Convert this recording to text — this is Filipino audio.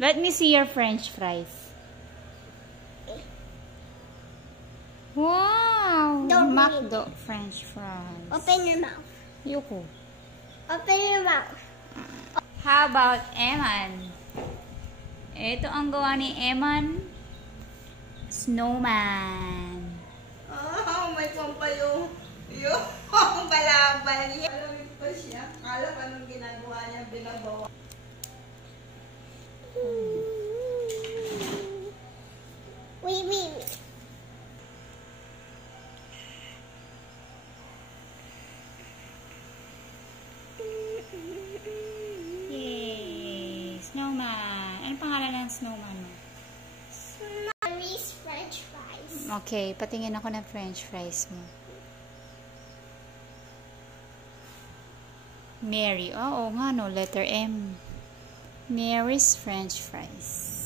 Let me see your French fries. Wow! Don't McDo French fries. Open your mouth. Yoko. Open your mouth. How about Eman? Ito ang gawa ni Eman. Snowman. Oh, may pampa yung balabal niya. Alam pa siya. Alam anong ginagawa niya, binabawa. Wait. Yay! Snowman. Anong pangalan ng snowman mo? Mary's French fries. Okay, patingin ako ng French fries mo. Mary. Oo nga no, letter M. Mary's French fries.